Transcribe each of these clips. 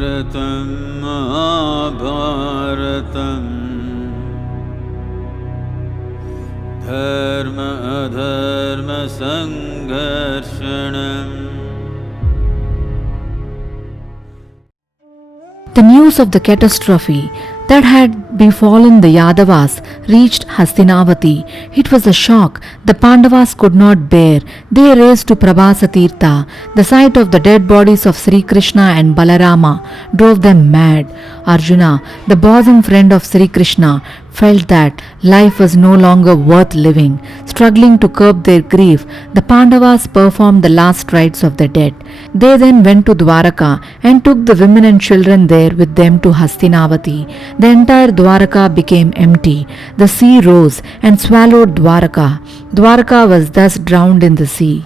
Bharatam Mahabharatam Dharma Adharma Sangharshanam. The news of the catastrophe that had befallen the Yadavas reached Hastinavati. It was a shock the Pandavas could not bear. They raced to Prabhasa Tirtha. The sight of the dead bodies of Sri Krishna and Balarama drove them mad. Arjuna, the bosom friend of Sri Krishna, felt that life was no longer worth living. Struggling to curb their grief, the Pandavas performed the last rites of the dead. They then went to Dwaraka and took the women and children there with them to Hastinavati. The entire Dwaraka became empty. The sea rose and swallowed Dwaraka. Dwaraka was thus drowned in the sea.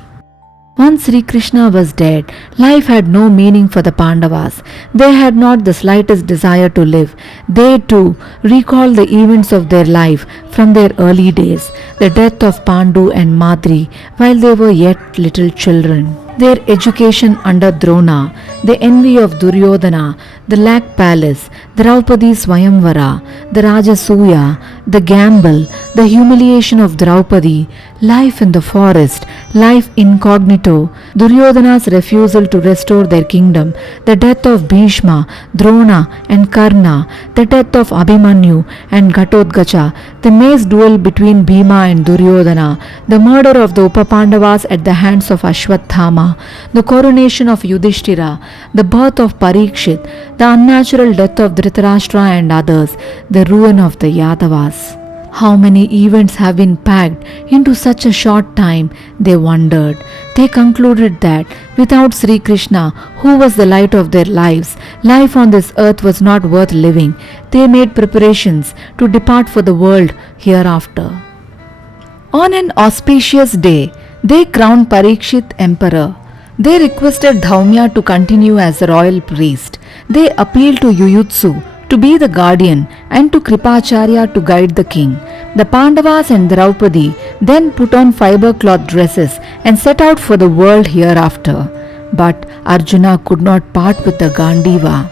Once Sri Krishna was dead, life had no meaning for the Pandavas. They had not the slightest desire to live. They too recalled the events of their life from their early days, the death of Pandu and Madri while they were yet little children, their education under Drona, the envy of Duryodhana, the Lac Palace, Draupadi Swayamvara, the Rajasuya, the gamble, the humiliation of Draupadi, life in the forest, life incognito, Duryodhana's refusal to restore their kingdom, the death of Bhishma, Drona and Karna, the death of Abhimanyu and Ghatotkacha, the mace duel between Bhima and Duryodhana, the murder of the Upapandavas at the hands of Ashwathama, the coronation of Yudhishthira, the birth of Parikshit, the unnatural death of Dhritarashtra and others, the ruin of the Yadavas. How many events have been packed into such a short time, they wondered. They concluded that without Sri Krishna, who was the light of their lives, life on this earth was not worth living. They made preparations to depart for the world hereafter. On an auspicious day, they crowned Parikshit emperor. They requested Dhaumya to continue as a royal priest. They appealed to Yuyutsu to be the guardian and to Kripacharya to guide the king. The Pandavas and Draupadi then put on fiber cloth dresses and set out for the world hereafter. But Arjuna could not part with the Gandiva.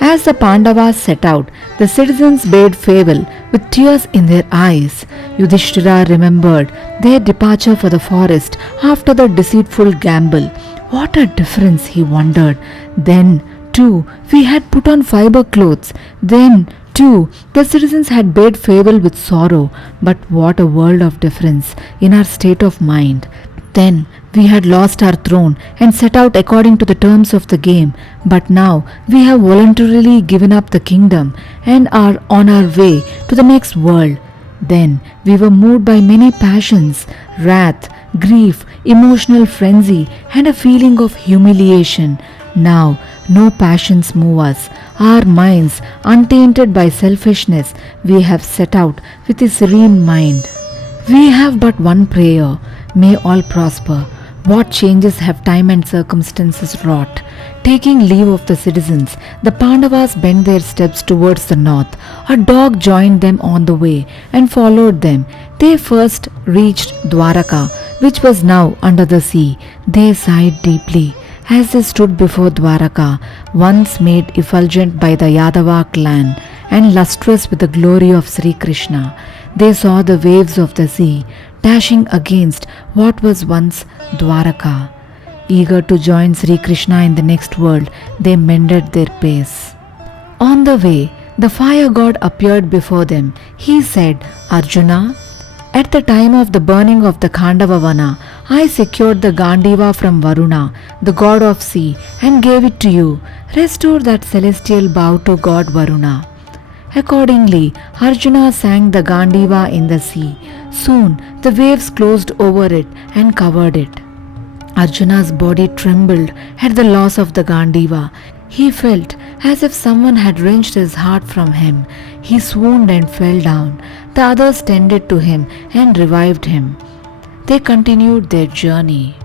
As the Pandavas set out, the citizens bade farewell with tears in their eyes. Yudhishthira remembered their departure for the forest after the deceitful gamble. What a difference, he wondered. Then, too, we had put on fiber clothes. Then, too, the citizens had bade farewell with sorrow. But what a world of difference in our state of mind. Then we had lost our throne and set out according to the terms of the game. But now we have voluntarily given up the kingdom and are on our way to the next world. Then we were moved by many passions, wrath, grief, emotional frenzy, and a feeling of humiliation. Now no passions move us. Our minds, untainted by selfishness, we have set out with a serene mind. We have but one prayer. May all prosper. What changes have time and circumstances wrought? Taking leave of the citizens, the Pandavas bent their steps towards the north. A dog joined them on the way and followed them. They first reached Dwaraka, which was now under the sea. They sighed deeply as they stood before Dwaraka, once made effulgent by the Yadava clan and lustrous with the glory of Sri Krishna. They saw the waves of the sea dashing against what was once Dwaraka. Eager to join Sri Krishna in the next world, they mended their pace. On the way, the fire god appeared before them. He said, Arjuna, at the time of the burning of the Khandavavana, I secured the Gandiva from Varuna, the god of sea, and gave it to you. Restore that celestial bow to God Varuna. Accordingly, Arjuna sank the Gandiva in the sea. Soon the waves closed over it and covered it. Arjuna's body trembled at the loss of the Gandiva. He felt as if someone had wrenched his heart from him. He swooned and fell down. The others tended to him and revived him. They continued their journey.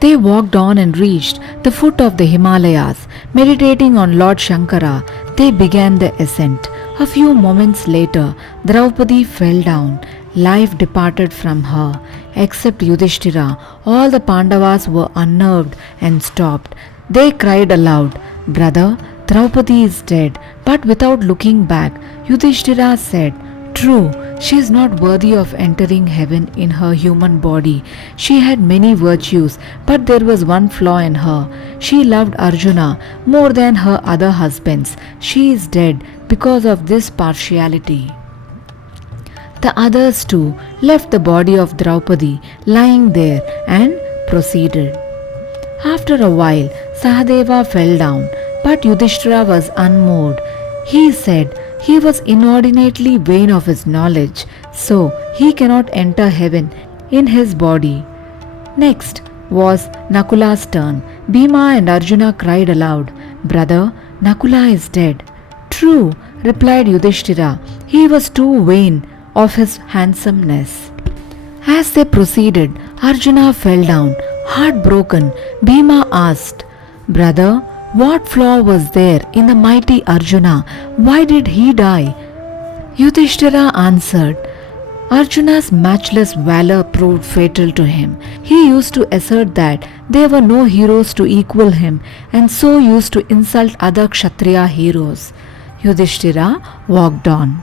They walked on and reached the foot of the Himalayas. Meditating on Lord Shankara, they began the ascent. A few moments later, Draupadi fell down. Life departed from her. Except Yudhishthira, all the Pandavas were unnerved and stopped. They cried aloud, Brother, Draupadi is dead. But without looking back, Yudhishthira said, "True, she is not worthy of entering heaven in her human body. She had many virtues, but there was one flaw in her. She loved Arjuna more than her other husbands. She is dead because of this partiality." The others too left the body of Draupadi lying there and proceeded. After a while, Sahadeva fell down, but Yudhishthira was unmoved. He said he was inordinately vain of his knowledge, so he cannot enter heaven in his body. Next was Nakula's turn. Bhima and Arjuna cried aloud, "Brother, Nakula is dead." "True," replied Yudhishthira, "he was too vain of his handsomeness." As they proceeded, Arjuna fell down. Heartbroken, Bhima asked, "Brother, what flaw was there in the mighty Arjuna? Why did he die?" Yudhishthira answered, "Arjuna's matchless valor proved fatal to him. He used to assert that there were no heroes to equal him, and so used to insult other Kshatriya heroes." Yudhishthira walked on.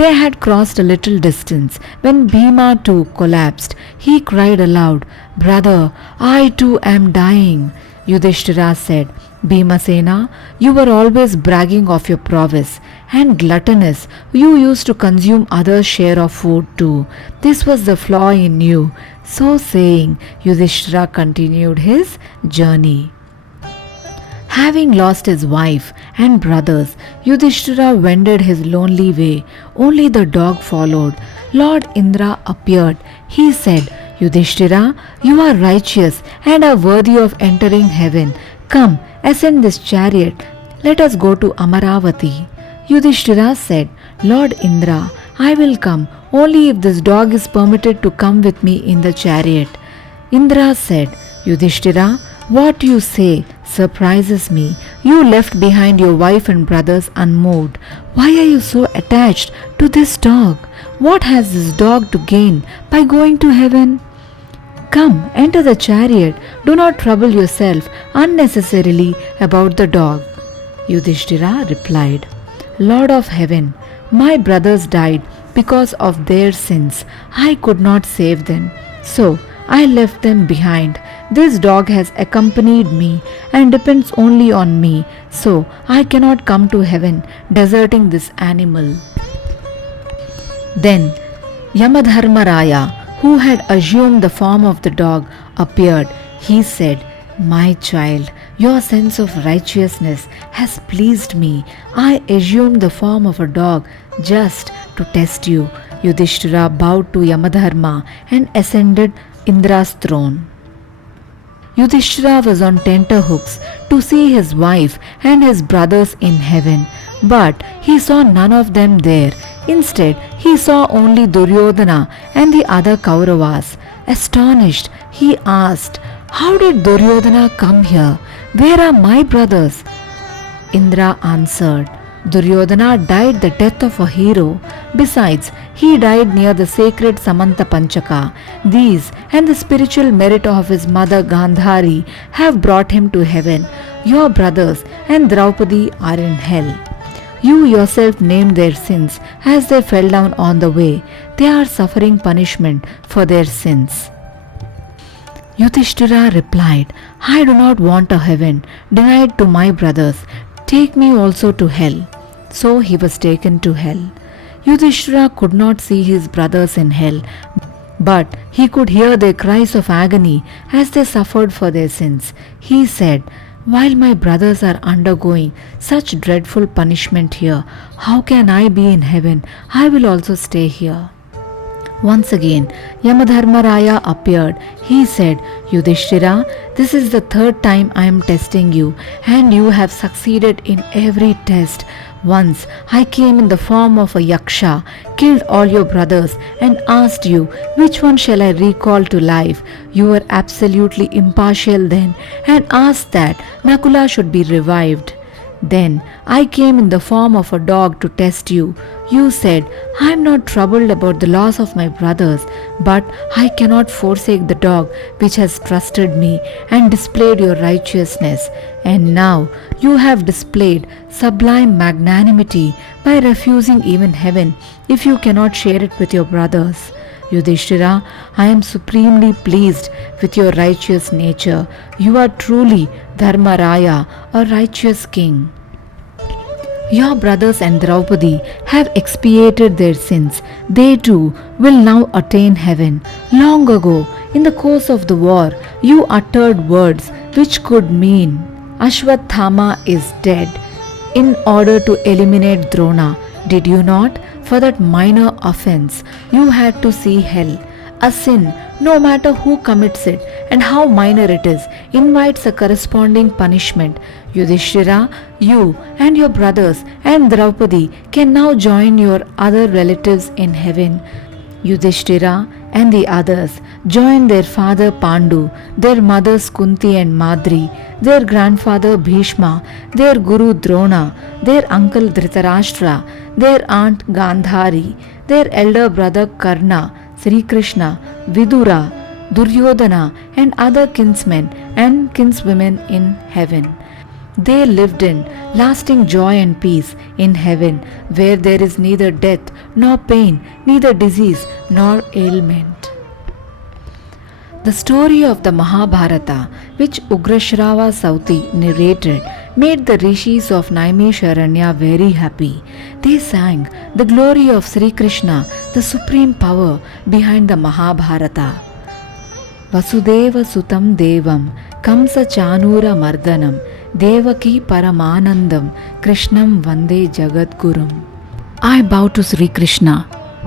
They had crossed a little distance when Bhima too collapsed. He cried aloud, "Brother, I too am dying." Yudhishthira said, "Bhimasena, you were always bragging of your prowess, and gluttonous, you used to consume others' share of food too. This was the flaw in you." So saying, Yudhishthira continued his journey. Having lost his wife and brothers, Yudhishthira wended his lonely way. Only the dog followed. Lord Indra appeared. He said, "Yudhishthira, you are righteous and are worthy of entering heaven. Come, ascend this chariot. Let us go to Amaravati." Yudhishthira said, "Lord Indra, I will come only if this dog is permitted to come with me in the chariot." Indra said, "Yudhishthira, what you say surprises me. You left behind your wife and brothers unmoved. Why are you so attached to this dog? What has this dog to gain by going to heaven? Come, enter the chariot. Do not trouble yourself unnecessarily about the dog." Yudhishthira replied, "Lord of heaven, my brothers died because of their sins. I could not save them, so I left them behind. This dog has accompanied me and depends only on me, so I cannot come to heaven deserting this animal." Then Yamadharmaraya, who had assumed the form of the dog, appeared. He said, "My child, your sense of righteousness has pleased me. I assumed the form of a dog just to test you." Yudhishthira bowed to Yamadharma and ascended Indra's throne. Yudhishthira was on tenterhooks to see his wife and his brothers in heaven, but he saw none of them there. Instead, he saw only Duryodhana and the other Kauravas. Astonished, he asked, "How did Duryodhana come here? Where are my brothers?" Indra answered, "Duryodhana died the death of a hero. Besides, he died near the sacred Samanta Panchaka. These and the spiritual merit of his mother Gandhari have brought him to heaven. Your brothers and Draupadi are in hell. You yourself named their sins as they fell down on the way. They are suffering punishment for their sins." Yudhishthira replied, "I do not want a heaven denied to my brothers. Take me also to hell." So he was taken to hell. Yudhishthira could not see his brothers in hell, but he could hear their cries of agony as they suffered for their sins. He said, "While my brothers are undergoing such dreadful punishment here, how can I be in heaven? I will also stay here." Once again, Yamadharmaraya appeared. He said, "Yudhishthira, this is the third time I am testing you, and you have succeeded in every test. Once I came in the form of a yaksha, killed all your brothers, and asked you, which one shall I recall to life? You were absolutely impartial then, and asked that Nakula should be revived. Then I came in the form of a dog to test you. You said, I am not troubled about the loss of my brothers, but I cannot forsake the dog which has trusted me and displayed your righteousness. And now you have displayed sublime magnanimity by refusing even heaven if you cannot share it with your brothers. Yudhishthira, I am supremely pleased with your righteous nature. You are truly Dharmaraya, a righteous king. Your brothers and Draupadi have expiated their sins. They too will now attain heaven. Long ago, in the course of the war, you uttered words which could mean Ashwathama is dead in order to eliminate Drona. Did you not? For that minor offense, you had to see hell. A sin, no matter who commits it and how minor it is, invites a corresponding punishment. Yudhishthira, you and your brothers and Draupadi can now join your other relatives in heaven. Yudhishthira and the others join their father Pandu, their mothers Kunti and Madri, their grandfather Bhishma, their guru Drona, their uncle Dhritarashtra, their aunt Gandhari, their elder brother Karna, Sri Krishna, Vidura, Duryodhana and other kinsmen and kinswomen in heaven. They lived in lasting joy and peace in heaven, where there is neither death nor pain, neither disease nor ailment. The story of the Mahabharata, which Ugrashrava Sauti narrated, made the rishis of Naimisharanya very happy. They sang the glory of Sri Krishna, the supreme power behind the Mahabharata. Vasudeva Sutam Devam Kamsa Chanura Mardanam Devaki Paramanandam Krishnam Vande Jagadgurum. I bow to Sri Krishna,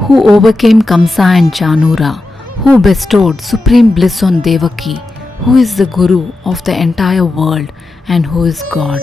who overcame Kamsa and Chanura, who bestowed supreme bliss on Devaki, who is the Guru of the entire world and who is God.